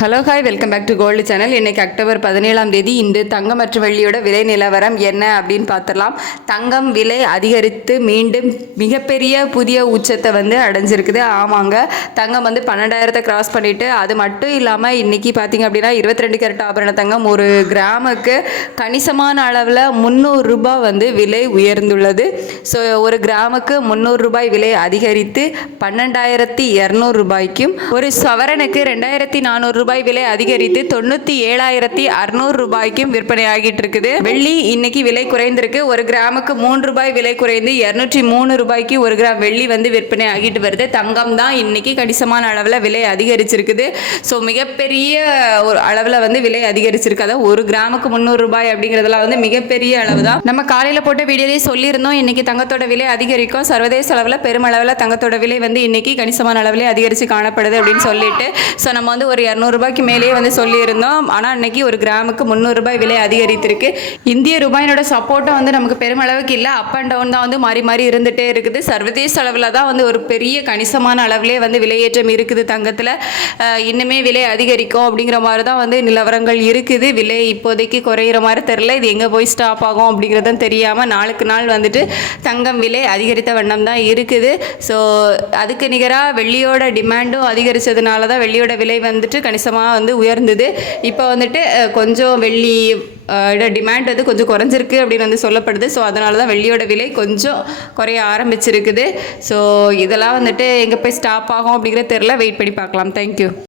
Hello hi welcome back to gold channel. இன்றைக்கி October 17ஆம் தேதி. இன்று தங்கம் மற்றும் வெள்ளியோட விலை நிலவரம் என்ன அப்படின்னு பார்த்துடலாம். தங்கம் விலை அதிகரித்து மீண்டும் மிகப்பெரிய புதிய உச்சத்தை அடைஞ்சிருக்குது. ஆமாங்க, தங்கம் 12,000 கிராஸ் பண்ணிவிட்டு, அது மட்டும் இல்லாமல் இன்றைக்கி பார்த்திங்க அப்படின்னா 22 கேரட் ஆபரண தங்கம் ஒரு கிராமுக்கு கணிசமான அளவில் 300 ரூபாய் விலை உயர்ந்துள்ளது. ஸோ ஒரு கிராமுக்கு 300 ரூபாய் விலை அதிகரித்து 12,200 ரூபாய்க்கும், ஒரு சவரனுக்கு 2,400 ரூபாய் விலை அதிகரித்து 97,600 ரூபாய்க்கும் விற்பனை ஆகிட்டு இருக்குது. வெள்ளி இன்னைக்கு விலை குறைந்திருக்கு. ஒரு கிராமுக்கு 3 ரூபாய் விலை குறைந்து 203 ரூபாய்க்கு ஒரு கிராம் வெள்ளி விற்பனை ஆகிட்டு வருது. தங்கம் தான் இன்னைக்கு கணிசமான அளவில் விலை அதிகரிச்சிருக்குது. ஸோ மிகப்பெரிய ஒரு அளவில் விலை அதிகரிச்சிருக்கு. அதாவது ஒரு கிராமுக்கு 300 ரூபாய் அப்படிங்கிறதுல மிகப்பெரிய அளவு தான். நம்ம காலையில் போட்ட வீடியோலேயே சொல்லியிருந்தோம், இன்னைக்கு தங்கத்தோட விலை அதிகரிக்கும். சர்வதேச அளவில் பெருமளவில் தங்கத்தோட விலை இன்னைக்கு கணிசமான அளவில் அதிகரித்து காணப்படுது அப்படின்னு சொல்லிட்டு, ஸோ நம்ம ஒரு 200 ரூபாய்க்கு மேலேயே சொல்லியிருந்தோம். ஆனால் இன்னைக்கு ஒரு கிராமுக்கு 300 ரூபாய் விலை அதிகரித்திருக்கு. இந்திய ரூபாயினோட சப்போர்ட்டும் நமக்கு பெருமளவுக்கு இல்லை, அப் அண்ட் டவுன் தான் மாறி மாறி இருந்துகிட்டே இருக்குது. சர்வதேச அளவில் தான் ஒரு பெரிய கணிசமான அளவிலே விலையேற்றம் இருக்குது தங்கத்தில். இன்னுமே விலை அதிகரிக்கும் அப்படிங்கிற மாதிரி தான் நிலவரங்கள் இருக்குது. விலை இப்போதைக்கு குறையிற மாதிரி தெரில. இது எங்கே போய் ஸ்டாப் ஆகும் அப்படிங்கிறதும் தெரியாமல் நாளுக்கு நாள் தங்கம் விலை அதிகரித்த வண்ணம் தான் இருக்குது. ஸோ அதுக்கு நிகராக வெள்ளியோட டிமாண்டும் அதிகரித்ததுனால தான் வெள்ளியோட விலை கணிசமாக உயர்ந்தது. இப்போ கொஞ்சம் வெள்ளி டிமாண்ட் கொஞ்சம் குறைஞ்சிருக்கு அப்படின்னு சொல்லப்படுது. ஸோ அதனால தான் வெள்ளியோட விலை கொஞ்சம் குறைய ஆரம்பிச்சிருக்குது. ஸோ இதெல்லாம் எங்கே போய் ஸ்டாப் ஆகும் அப்படிங்கிறது தெரில. வெயிட் பண்ணி பார்க்கலாம். தேங்க்யூ.